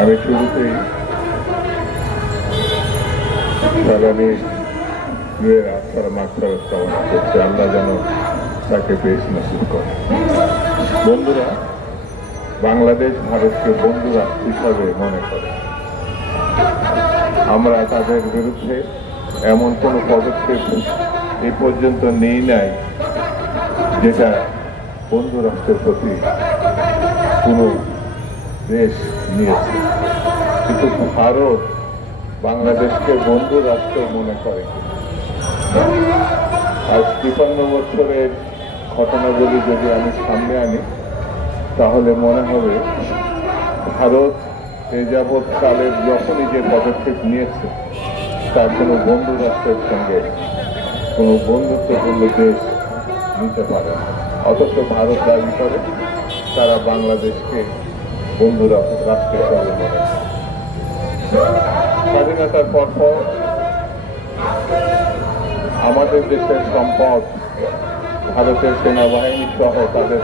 আমি শুরুতেই জ্বালানি আসার মাত্রার কামনা করছি, আল্লাহ যেন তাকে বেশ নসিব করে। বন্ধুরা, বাংলাদেশ ভারতকে বন্ধু রাষ্ট্র হিসাবে মনে করে। আমরা তাদের বিরুদ্ধে এমন কোনো পদক্ষেপ এই পর্যন্ত নেই নাই যেটা বন্ধু রাষ্ট্রের প্রতি কোনো দেশ নিয়েছে, কিন্তু ভারত বাংলাদেশকে বন্ধু রাষ্ট্র মনে করে। আজ 53 বছরের ঘটনাগুলি যদি আমি সামনে আনি তাহলে মনে হবে ভারত এ যাবৎ কালের যখনই যে পদক্ষেপ নিয়েছে তার কোনো বন্ধু রাষ্ট্রের সঙ্গে কোনো বন্ধুত্বপূর্ণ দেশ নিতে পারে না। অথচ ভারত দাবি করে তারা বাংলাদেশকে বন্ধু রাষ্ট্রের সঙ্গে মনে করে। স্বাধীনতার পর আমাদের দেশের সম্পদ ভারতের সেনাবাহিনী সহ তাদের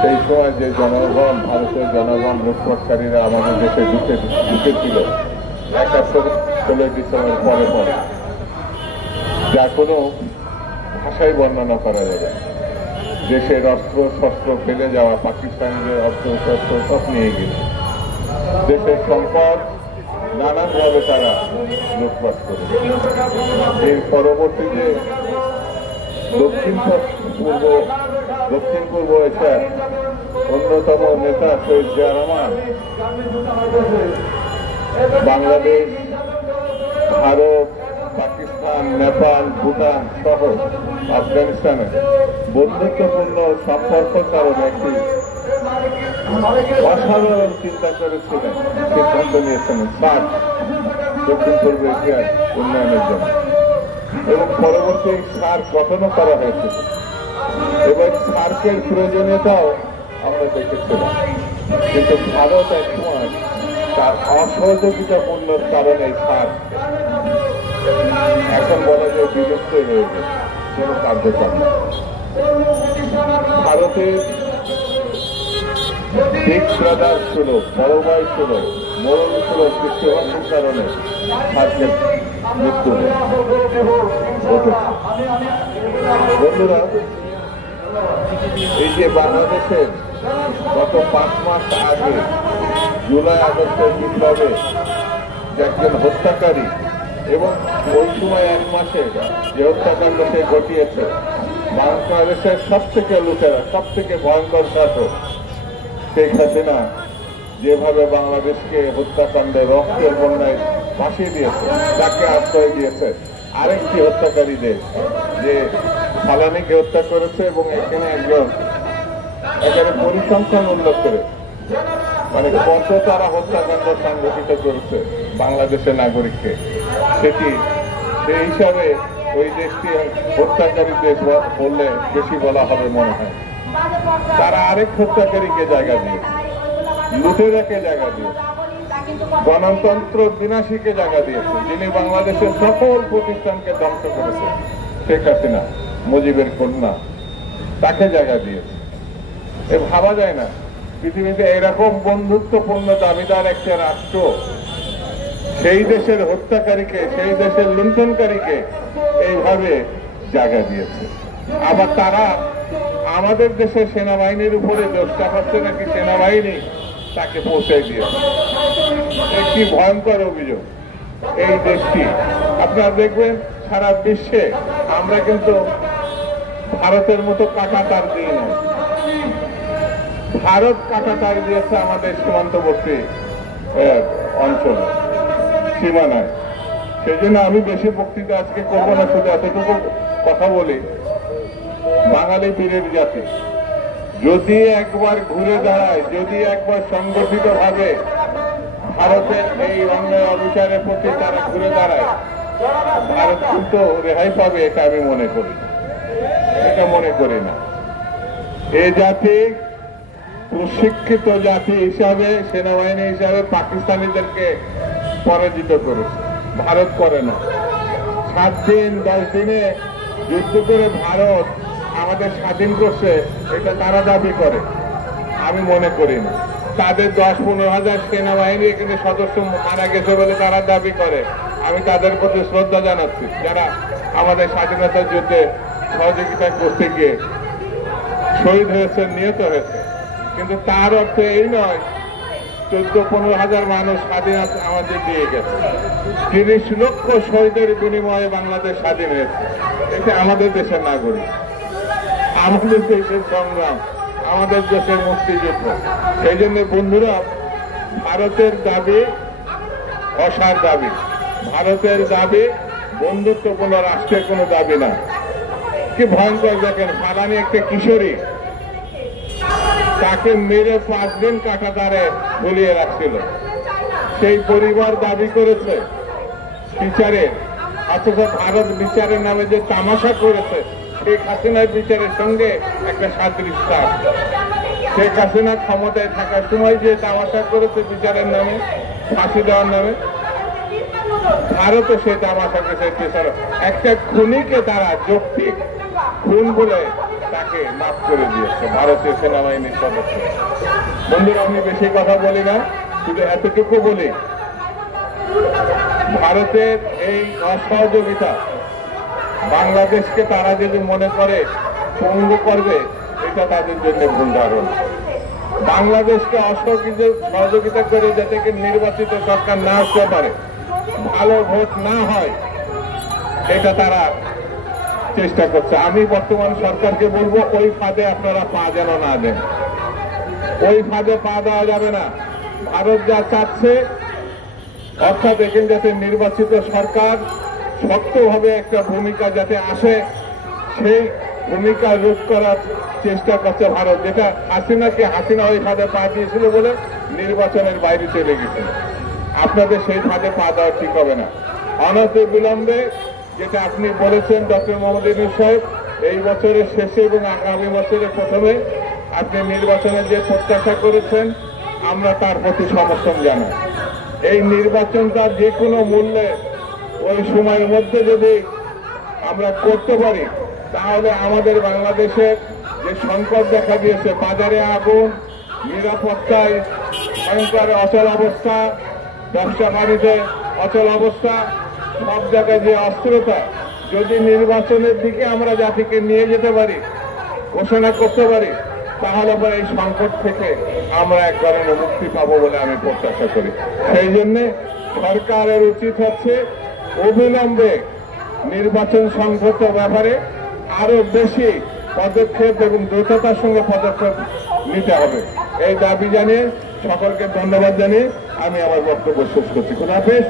সেই সময় যে জনগণ, ভারতের জনগণ লুটপাটকারীরা আমাদের দেশে ঢুকেছিল 71 ডিসেম্বর পরে যা কোনো ভাষায় বর্ণনা করা যাবে। দেশের অস্ত্র শস্ত্র ফেলে যাওয়া, পাকিস্তানের অস্ত্র শস্ত্র সব নিয়ে গেল, দেশের সম্পদ নানানভাবে তারা লুটপাট করে। এর পরবর্তীতে দক্ষিণ পূর্ব এশিয়ার অন্যতম নেতা শহীদ জিয়া রহমান বাংলাদেশ, ভারত, পাকিস্তান, নেপাল, ভুটান সহ আফগানিস্তানের বন্ধুত্বপূর্ণ সম্পর্কের কারণে একটি অসাধারণ চিন্তা করেছিলেন, সিদ্ধান্ত নিয়েছিলেন সার্ক, দক্ষিণ পূর্ব এশিয়ার উন্নয়নের জন্য, এবং পরবর্তী সার্ক গঠনও করা হয়েছিল এবং সার্কের প্রয়োজনীয়তাও আমরা দেখেছিলাম। কিন্তু ভারত এক সময় তার অসহযোগিতাপূর্ণ কারণে সার্ক এখন বলা যায় বিলুপ্ত হয়ে গেছে, কোনো কার্যক্রম। ভারতের বিগ ব্রাদার ছিল, বড় ভাই ছিল, মোড়ল ছিল, কৃষ্ণবাসীর কারণে সার্কের মৃত্যু ঘটেছে। বন্ধুরা, এই যে বাংলাদেশের গত 5 মাস আগে জুলাই আগস্টের বিপ্লবে একজন হত্যাকারী এবং ওই সময় 1 মাসে যে হত্যাকাণ্ড সে ঘটিয়েছে, বাংলাদেশের সব থেকে লুটেরা, সব থেকে ভয়ঙ্কর শাসক শেখ হাসিনা যেভাবে বাংলাদেশকে হত্যাকাণ্ডে রক্তের বন্যায় ভাসিয়ে দিয়েছে, তাকে আশ্রয় দিয়েছে আরেকটি হত্যাকারী দেশ যে সালানিকে হত্যা করেছে এবং এখানে এখানে পরিসংখ্যান উল্লেখ করে মানে কত তারা হত্যাকাণ্ড সংগঠিত করেছে বাংলাদেশের নাগরিককে, সেটি সেই হিসাবে ওই দেশটি হত্যাকারী দেশ বললে বেশি বলা হবে মনে হয়। তারা আরেক হত্যাকারীকে জায়গা দিয়েছে, লুটেরাকে জায়গা দিয়েছে, গণতন্ত্র বিনাশীকে জায়গা দিয়েছে, যিনি বাংলাদেশের সকল প্রতিষ্ঠানকে ধ্বংস করেছে, শেখ হাসিনা মুজিবের কন্যা, তাকে জায়গা দিয়েছে। এ ভাবা যায় না পৃথিবীতে এরকম বন্ধুত্বপূর্ণ দাবিদার একটা রাষ্ট্র সেই দেশের হত্যাকারীকে, সেই দেশের লুণ্ঠনকারীকে এইভাবে জায়গা দিয়েছে। আবার তারা আমাদের দেশের সেনাবাহিনীর উপরে দোষটা হচ্ছে নাকি সেনাবাহিনী তাকে পৌঁছে দিয়েছে। একটি ভয়ঙ্কর অভিযোগ। এই দেশটি আপনারা দেখবেন সারা বিশ্বে আমরা কিন্তু ভারতের মতো কাঁটাতার দিই না, ভারত কাঁটাতার দিয়েছে আমাদের সীমান্তবর্তী অঞ্চলে, সীমানায়। সেই জন্য আমি বেশি বক্তৃতা আজকে করবো না, শুধু এতটুকু কথা বলি, বাঙালি বীরের জাতি যদি একবার ঘুরে দাঁড়ায়, যদি একবার সংগঠিত ভাবে ভারতের এই অন্যায় অবিচারের প্রতি তারা ঘুরে দাঁড়ায়, ভারত কিন্তু রেহাই পাবে, এটা আমি মনে করি, এটা মনে করি না। এই জাতি প্রশিক্ষিত জাতি হিসাবে, সেনাবাহিনী হিসাবে পাকিস্তানিদেরকে পরাজিত করেছে, ভারত করে না। 7 দিন 10 দিনে যুদ্ধ করে ভারত আমাদের স্বাধীন করছে, এটা তারা দাবি করে, আমি মনে করি না। তাদের 10-15,000 সেনাবাহিনী এখানে সদস্য মারা গেছে বলে তারা দাবি করে। আমি তাদের প্রতি শ্রদ্ধা জানাচ্ছি, যারা আমাদের স্বাধীনতার যুদ্ধে সহযোগিতা করতে গিয়ে শহীদ হয়েছে, নিহত হয়েছে। কিন্তু তার অর্থ এই নয় 14-15,000 মানুষ স্বাধীনতা আমাদের দিয়ে গেছে। 30 লক্ষ শহীদের বিনিময়ে বাংলাদেশ স্বাধীন হয়েছে। এটা আমাদের দেশের নাগরিক, আমাদের দেশের সংগ্রাম, আমাদের দেশের মুক্তিযুদ্ধ। সেই জন্য বন্ধুরা, ভারতের দাবি অসার দাবি, ভারতের দাবি বন্ধুত্বপূর্ণ রাষ্ট্রের কোনো দাবি না। কি ভয়ঙ্কর দেখেন, ফালানি একটা কিশোরী, তাকে মেরে 5 দিন কাঁটাতারে ঝুলিয়ে রাখছিল। সেই পরিবার দাবি করেছে বিচারের, অথচ ভারত বিচারের নামে যে তামাশা করেছে, শেখ হাসিনার বিচারের সঙ্গে একটা সাদৃশ্য আছে। শেখ হাসিনা ক্ষমতায় থাকার সময় যে তামাশা করেছে বিচারের নামে, ফাঁসি দেওয়ার নামে, ভারতও সেই তামাশাকে একটা খুনিকে তারা যৌক্তিক খুন বলে তাকে মাফ করে দিয়েছে ভারতীয় সেনাবাহিনীর সদস্য। বন্ধুরা, আমি বেশি কথা বলি না, শুধু এতটুকু বলি, ভারতের এই অসহযোগিতা বাংলাদেশকে তারা যদি মনে করে পঙ্গু করবে, এটা তাদের জন্য ভুল ধারণা। বাংলাদেশকে সহযোগিতা করে যাতে নির্বাচিত সরকার না আসতে পারে, ভালো ভোট না হয়, এটা তারা চেষ্টা করছে। আমি বর্তমান সরকারকে বলবো, ওই ফাঁদে আপনারা পা যেন না দেন, ওই ফাঁদে পা দেওয়া যাবে না। ভারত যা চাচ্ছে, অর্থাৎ এখানে যাতে নির্বাচিত সরকার শক্তভাবে একটা ভূমিকা যাতে আসে, সেই ভূমিকা রোধ করার চেষ্টা করছে ভারত, যেটা হাসিনা ওই ফাঁদে পা দিয়েছিল বলে নির্বাচনের বাইরে চলে গেছিল। আপনাদের সেই ফাঁদে পা দেওয়া ঠিক হবে না। অনতি বিলম্বে, যেটা আপনি বলেছেন ডক্টর মোহাম্মদ ইউনূস সাহেব, এই বছরের শেষে এবং আগামী বছরের প্রথমে আপনি নির্বাচনের যে প্রত্যাশা করেছেন, আমরা তার প্রতি সমর্থন জানাই। এই নির্বাচনটা যে কোনো মূল্যে ওই সময়ের মধ্যে যদি আমরা করতে পারি, তাহলে আমাদের বাংলাদেশের যে সংকট দেখা দিয়েছে, বাজারে আগুন, নিরাপত্তায় ভয়ঙ্কর অচল অবস্থা, ব্যবসা বাণিজ্যে অচল অবস্থা, সব জায়গায় যে অস্থিরতা, যদি নির্বাচনের দিকে আমরা জাতিকে নিয়ে যেতে পারি, ঘোষণা করতে পারি, তাহলে পরে এই সংকট থেকে আমরা এক ধরনের মুক্তি পাবো বলে আমি প্রত্যাশা করি। সেই জন্যে সরকারের উচিত হচ্ছে অবিলম্বে নির্বাচন সংক্রান্ত ব্যাপারে আরো বেশি পদক্ষেপ এবং দ্রুততার সঙ্গে পদক্ষেপ নিতে হবে। এই দাবি জানিয়ে সকলকে ধন্যবাদ জানিয়ে আমি আমার বক্তব্য শেষ করছি। খোদা হাফেজ।